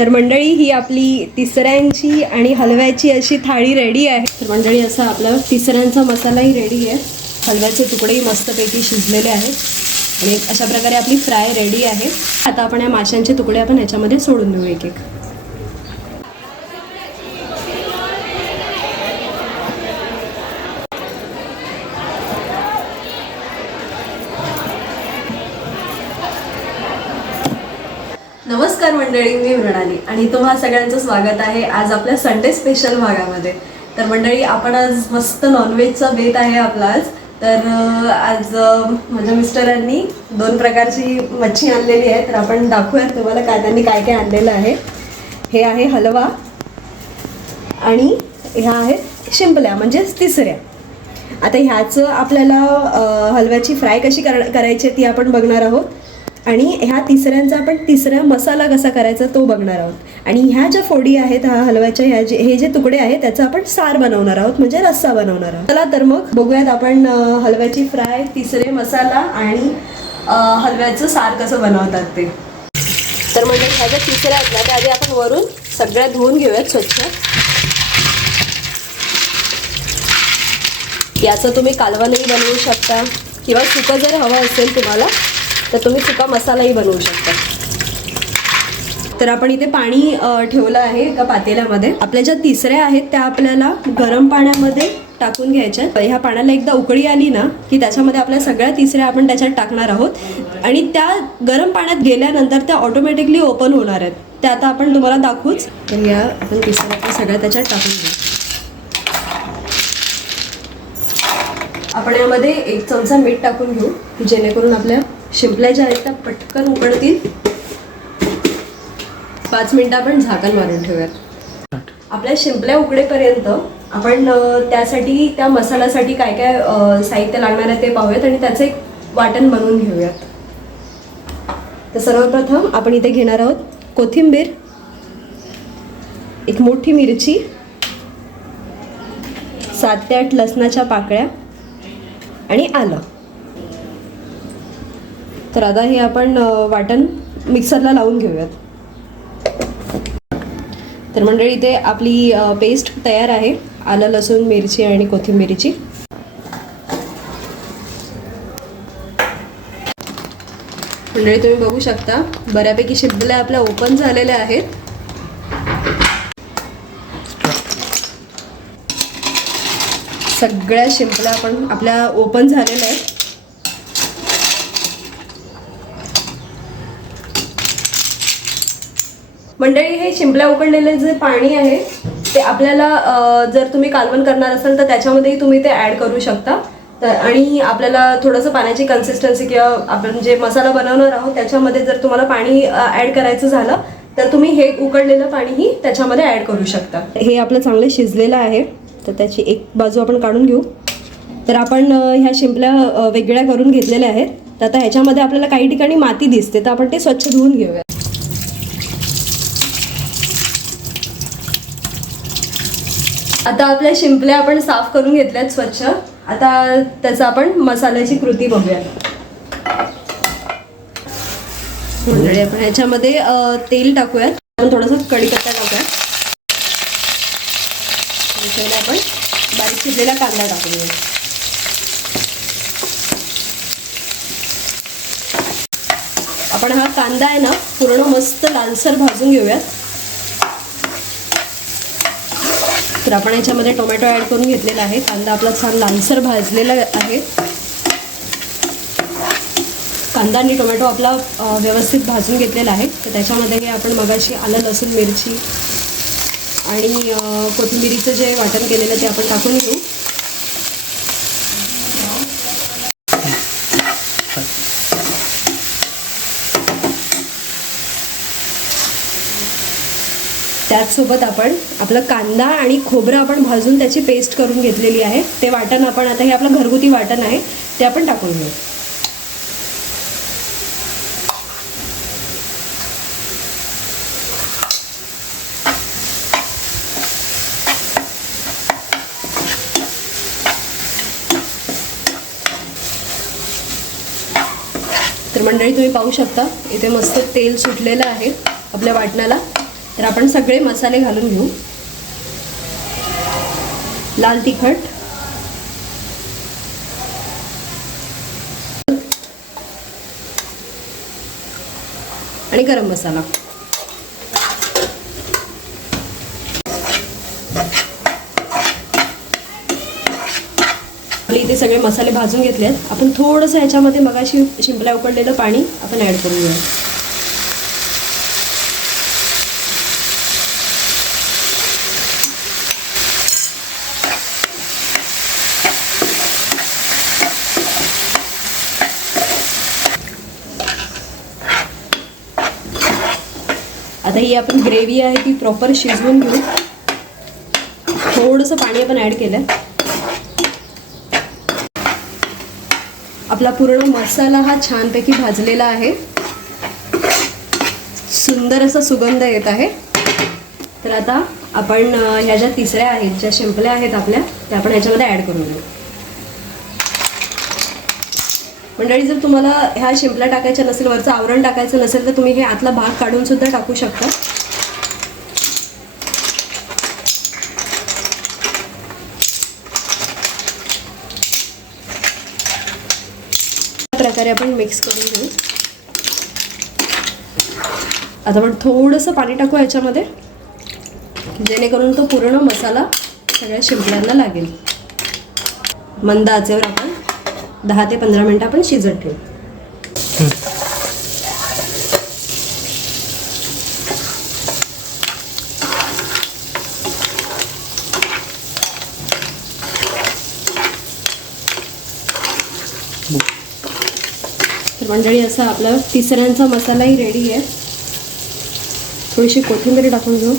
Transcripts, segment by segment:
तर मंडळी ही आपली तिसऱ्यांची आणि हलव्याची अशी थाळी रेडी आहे. तर मंडळी असा आपला तिसऱ्यांचा मसालाही रेडी आहे. हलव्याचे तुकडेही मस्तपैकी शिजलेले आहेत. आणि अशा प्रकारे आपली फ्राय रेडी आहे. आता आपण या माशांचे तुकडे आपण याच्यामध्ये सोडून देऊ एक एक. मंडळी मी मृणाली आणि तुम्हा सगळ्यांचं स्वागत आहे आज आपल्या संडे स्पेशल भागामध्ये. तर मंडळी आपण आज मस्त नॉनव्हेजचा बेत आहे आपला आज. तर आज माझ्या मिस्टरांनी दोन प्रकारची मच्छी आणलेली आहे. तर आपण दाखवूयात तुम्हाला काय त्यांनी काय काय आणलेलं आहे. हे आहे हलवा आणि ह्या आहेत शिंपल्या म्हणजेच तिसऱ्या. आता ह्याचं आपल्याला हलव्याची फ्राय कशी कर करायची आहे ती आपण बघणार आहोत. आणि ह्या तिसऱ्यांचा आपण तिसरा मसाला कसा करायचा तो बघणार आहोत. आणि ह्या ज्या फोडी आहेत हा हलव्याच्या ह्या जे हे जे तुकडे आहेत त्याचा आपण सार बनवणार आहोत म्हणजे रस्सा बनवणार आहोत. चला तर मग बघूयात आपण हलव्याची फ्राय तिसरे मसाला आणि हलव्याचं सार कसं बनवतात ते. तर म्हणजे ह्या ज्या तिसऱ्या आहेत ना त्या आधी आपण वरून सगळ्या धुवून घेऊयात स्वच्छ. याचं तुम्ही कालवानही बनवू शकता. किंवा सुकं जर हवं असेल तुम्हाला तर तुम्ही सुका मसालाही बनवू शकता. तर आपण इथे पाणी ठेवलं आहे एका पातेल्यामध्ये. आपल्या ज्या तिसऱ्या आहेत त्या आपल्याला गरम पाण्यामध्ये टाकून घ्यायच्या ह्या पाण्याला एकदा उकळी आली ना की त्याच्यामध्ये आपल्या सगळ्या तिसऱ्या आपण त्याच्यात टाकणार आहोत. आणि त्या गरम पाण्यात गेल्यानंतर त्या ऑटोमॅटिकली ओपन होणार आहेत. त्या आता आपण तुम्हाला दाखवूच. तर या आपण तिसऱ्या आपण सगळ्या त्याच्यात टाकून घेऊ. आपण यामध्ये एक चमचा मीठ टाकून घेऊ जेणेकरून आपल्या शिंपल्या ज्या आहेत त्या पटकन उकडतील. पाच मिनिटं आपण झाकण मारून ठेवूयात. आपल्या शिंपल्या उकडेपर्यंत आपण त्यासाठी त्या मसाल्यासाठी काय काय साहित्य लागणार आहे ते पाहूयात आणि त्याचं एक वाटण बनवून घेऊयात. तर सर्वप्रथम आपण इथे घेणार आहोत कोथिंबीर एक मोठी मिरची सात ते आठ लसणाच्या पाकळ्या आणि आलं. तर आता हे आपण वाटण मिक्सरला लावून घेऊयात. तर मंडळी इथे आपली पेस्ट तयार आहे. आलं लसूण मिरची आणि कोथिंबिरीची. मंडळी तुम्ही बघू शकता बऱ्यापैकी शिंपल्या आपल्या ओपन झालेल्या आहेत. सगळ्या शिंपल्या आपण आपल्या ओपन झालेल्या आहेत. मंडळी हे शिंपल्या उकडलेले जे पाणी आहे ते आपल्याला जर तुम्ही कालवण करणार असाल तर त्याच्यामध्येही तुम्ही ते ॲड करू शकता. तर आणि आपल्याला थोडंसं पाण्याची कन्सिस्टन्सी किंवा आपण जे मसाला बनवणार आहोत त्याच्यामध्ये जर तुम्हाला पाणी ॲड करायचं झालं तर तुम्ही हे उकडलेलं पाणीही त्याच्यामध्ये ॲड करू शकता. हे आपलं चांगलं शिजलेलं आहे. तर त्याची एक बाजू आपण काढून घेऊ. तर आपण ह्या शिंपल्या वेगळ्या करून घेतलेल्या आहेत. तर आता ह्याच्यामध्ये आपल्याला काही ठिकाणी माती दिसते तर आपण ते स्वच्छ धुवून घेऊया. आता आपल्या शिंपल्या आपण साफ करून घेतल्यात स्वच्छ. आता त्याचा आपण मसाल्याची कृती बघूया मंडळी म्हणजे आपण ह्याच्यामध्ये तेल टाकूयात. आपण थोडंसं कढीपत्ता टाकूयात. आपण बारीक शिजलेला कांदा टाकूया. आपण हा कांदा आहे ना पूर्ण मस्त लालसर भाजून घेऊयात. तर आपण याच्यामध्ये टोमॅटो ॲड करून घेतलेला आहे. कांदा आपला छान लालसर भाजलेला आहे. कांदा आणि टोमॅटो आपला व्यवस्थित भाजून घेतलेला आहे. तर त्याच्यामध्ये हे आपण मगाशी आलं लसूण मिरची आणि कोथिंबिरीचं जे वाटण केलेलं ते आपण टाकून घेऊ. त्याचसोबत आपण आपलं कांदा आणि खोबरं आपण भाजून त्याची पेस्ट करून घेतलेली आहे. ते वाटण आपण आता हे आपलं घरगुती वाटण आहे ते आपण टाकून घेऊ. तर मंडळी तुम्ही पाहू शकता इथे मस्त तेल सुटलेलं आहे आपल्या वाटणाला. तर आपण सगळे मसाले घालून घेऊ. लाल तिखट. आणि गरम मसाला. इथे सगळे मसाले भाजून घेतले आहेत आपण थोडंसं याच्यामध्ये मगाशी शिंपल्या उकडलेलं पाणी आपण ॲड करून घेऊ आता ही आपण ग्रेव्ही आहे ती प्रॉपर शिजवून घेऊ. थोडंसं पाणी आपण ॲड केलं आपला पूर्ण मसाला हा छानपैकी भाजलेला आहे. सुंदर असा सुगंध येत आहे. तर आता आपण ह्या ज्या तिसऱ्या आहेत ज्या शिंपल्या आहेत आपल्या त्या आपण ह्याच्यामध्ये ॲड करून घेऊ. मंडळी जर तुम्हाला ह्या शिंपल्या टाकायच्या नसेल वरचं आवरण टाकायचं नसेल तर तुम्ही हे आतला भाग काढून सुद्धा टाकू शकता. प्रकारे आपण मिक्स करून घेऊ. आता आपण थोडंसं पाणी टाकू याच्यामध्ये जेणेकरून तो पूर्ण मसाला सगळ्या शिंपल्यांना लागेल. मंद आचेवर आपण दहा ते पंधरा मिनटं आपण शिजत ठेवू. तर मंडळी असा आपला तिसऱ्यांचा मसालाही रेडी आहे. थोडीशी कोथिंबीर टाकून घेऊ.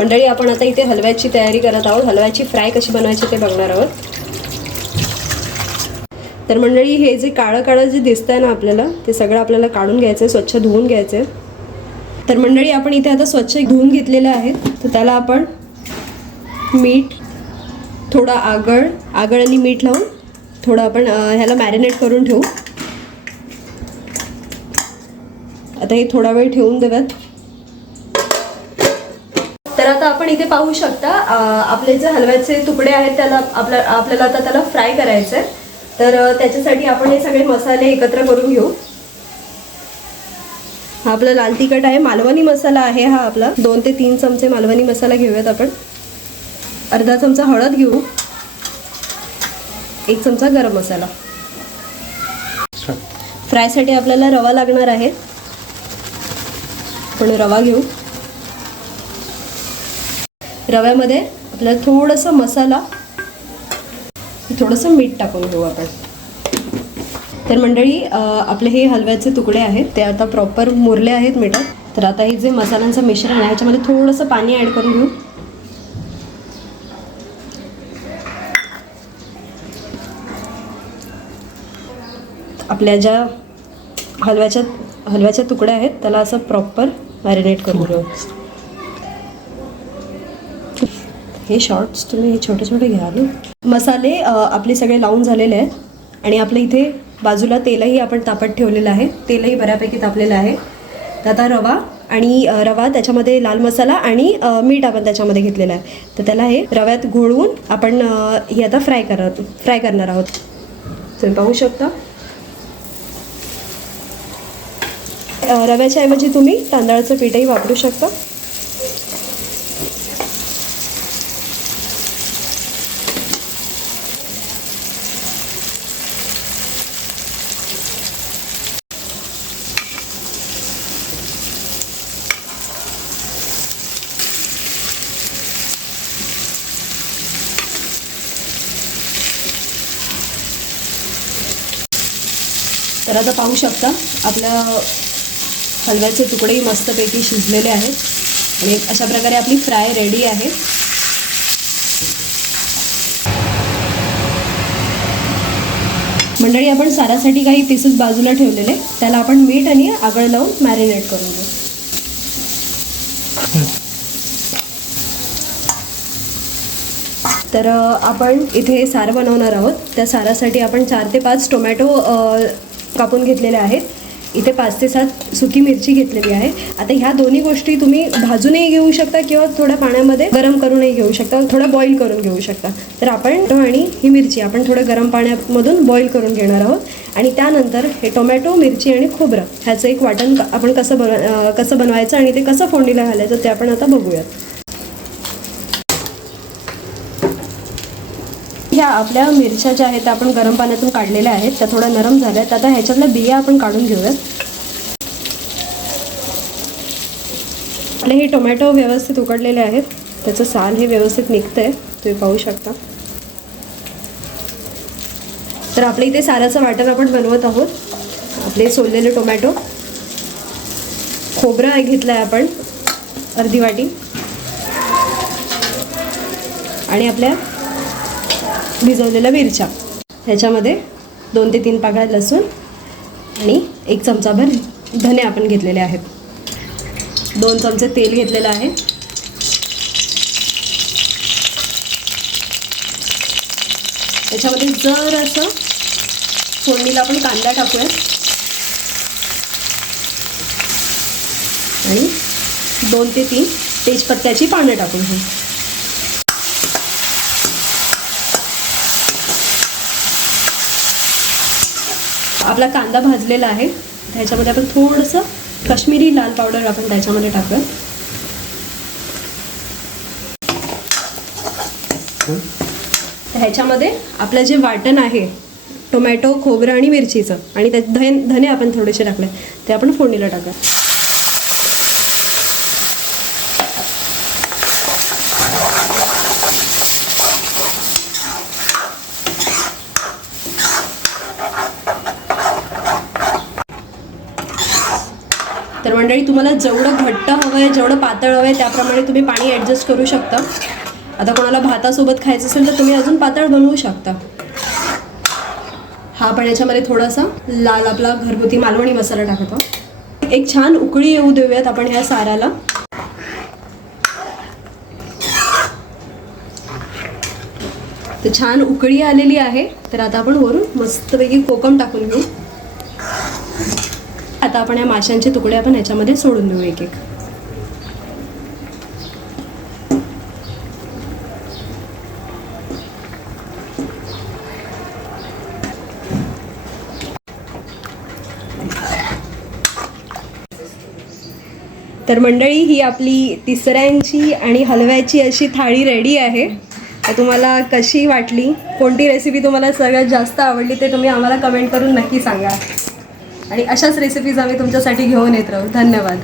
मंडळी आपण आता इथे हलव्याची तयारी करत आहोत. हलव्याची फ्राय कशी बनवायची ते बघणार आहोत. तर मंडळी हे जे काळं काळं जे दिसतंय ना आपल्याला ते सगळं आपल्याला काढून घ्यायचं आहे स्वच्छ धुवून घ्यायचं आहे तर मंडळी आपण इथे आता स्वच्छ धुवून घेतलेलं आहे. तर त्याला आपण मीठ थोडं आगळ आगळ आणि मीठ लावून थोडं आपण ह्याला मॅरिनेट करून ठेवू. आता हे थोडा वेळ ठेवून देव्यात आपण इथे पाहू शकता आपले जे हलव्याचे तुकडे आहेत त्याला आपल्या आपल्याला आता त्याला फ्राय करायचं आहे तर त्याच्यासाठी आपण हे सगळे मसाले एकत्र करून घेऊ. हा आपला लाल तिखट आहे मालवणी मसाला आहे हा आपला. दोन ते तीन चमचे मालवणी मसाला घेऊयात आपण. अर्धा चमचा हळद घेऊ. एक चमचा गरम मसाला. फ्रायसाठी आपल्याला रवा लागणार आहे. आपण रवा घेऊ. रव्यामध्ये आपल्याला थोडंसं मसाला थोडंसं मीठ टाकून घेऊ आपण. तर मंडळी आपले हे हलव्याचे तुकडे आहेत ते आता प्रॉपर मुरले आहेत मिठात. तर आता हे जे मसाल्यांचं मिश्रण आहे ह्याच्यामध्ये थोडंसं पाणी ॲड करून घेऊ. आपल्या ज्या हलव्याच्या हलव्याच्या तुकड्या आहेत त्याला असं प्रॉपर मॅरिनेट करून घेऊ. हे शॉर्ट्स तुम्ही छोटे छोटे घ्या ना मसाले आपले सगळे लावून झालेले आहेत. आणि आपल्या इथे बाजूला तेलही आपण तापत ठेवलेलं आहे. तेलही बऱ्यापैकी तापलेलं आहे. आता रवा आणि रवा त्याच्यामध्ये लाल मसाला आणि मीठ आपण त्याच्यामध्ये घेतलेलं आहे. तर त्याला हे रव्यात घोळवून आपण हे ही आता फ्राय करत फ्राय करणार आहोत. तुम्ही पाहू शकता. रव्याच्या ऐवजी तुम्ही तांदळाचं पीठही वापरू शकता. तर आता पाहू शकता आपल्या हलव्याचे तुकडेही मस्तपैकी शिजलेले आहेत. आणि अशा प्रकारे आपली फ्राय रेडी आहे. मंडळी आपण सारासाठी काही पीसेस बाजूला ठेवलेले. त्याला आपण मीठ आणि आगळ लावून मॅरिनेट करून घेऊ तर आपण इथे सारं बनवणार आहोत. त्या सारासाठी आपण चार ते पाच टोमॅटो कापून घेतलेले आहेत. इथे पाच ते सात सुकी मिरची घेतलेली आहे. आता ह्या दोन्ही गोष्टी तुम्ही भाजूनही घेऊ शकता किंवा थोड्या पाण्यामध्ये गरम करूनही घेऊ शकता. थोडं बॉईल करून घेऊ शकता. तर आपण आणि ही मिरची आपण थोडं गरम पाण्यामधून बॉईल करून घेणार आहोत. आणि त्यानंतर हे टोमॅटो मिरची आणि खोबरं ह्याचं एक वाटण आपण कसं बन कसं बनवायचं आणि ते कसं फोडणीला घालायचं ते आपण आता बघूयात. ह्या आपल्या मिरच्या ज्या आहेत त्या आपण गरम पाण्यातून काढलेल्या आहेत त्या थोड्या नरम झाल्या आहेत. आता ह्याच्यातल्या बिया आपण काढून घेऊयात. आपले हे टोमॅटो व्यवस्थित उकडलेले आहेत. त्याचं साल हे व्यवस्थित निघतंय. तुम्ही पाहू शकता. तर आपल्या इथे सालाचं वाटण आपण बनवत आहोत. आपले सोललेले टोमॅटो. खोबरं घेतला घेतलं आहे आपण. अर्धी वाटी. आणि आपल्या भिजवलेल्या मिरच्या. ह्याच्यामध्ये दोन ते तीन पाकळ्या लसूण आणि एक चमचाभर धने आपण घेतलेले आहेत. दोन चमचे तेल घेतलेलं आहे. त्याच्यामध्ये जर असं फोडणीला आपण कांदा टाकूया. आणि दोन ते तीन तेजपत्त्याची पानं टाकून घेऊ. आपला कांदा भाजलेला आहे. त्याच्यामध्ये आपण थोडंसं काश्मीरी लाल पावडर आपण त्याच्यामध्ये टाकूया ह्याच्यामध्ये आपलं जे वाटण आहे टोमॅटो खोबरं आणि मिरचीचं आणि त्यात धन धने आपण थोडेसे टाकले ते आपण फोडणीला टाका मंडळी तुम्हाला जेवढं घट्ट हवं आहे जेवढं पातळ हवं आहे त्याप्रमाणे तुम्ही पाणी ॲडजस्ट करू शकता. आता कोणाला भातासोबत खायचं असेल तर तुम्ही अजून पातळ बनवू शकता. हा पण याच्यामध्ये थोडासा लाल आपला घरगुती मालवणी मसाला टाकतो. एक छान उकळी येऊ देऊयात आपण ह्या साराला. तर छान उकळी आलेली आहे. तर आता आपण वरून मस्तपैकी कोकम टाकून घेऊ. आता आपण या माशांचे तुकडे आपण याच्यामध्ये सोडून देऊ एक एक. तर मंडळी ही आपली तिसऱ्यांची आणि हलव्याची अशी थाळी रेडी आहे. तर तुम्हाला कशी वाटली? कोणती रेसिपी तुम्हाला सगळ्यात जास्त आवडली ते तुम्ही आम्हाला कमेंट करून नक्की सांगा. आणि अशाच रेसिपीज आम्ही तुमच्यासाठी घेऊन येत राहू. धन्यवाद.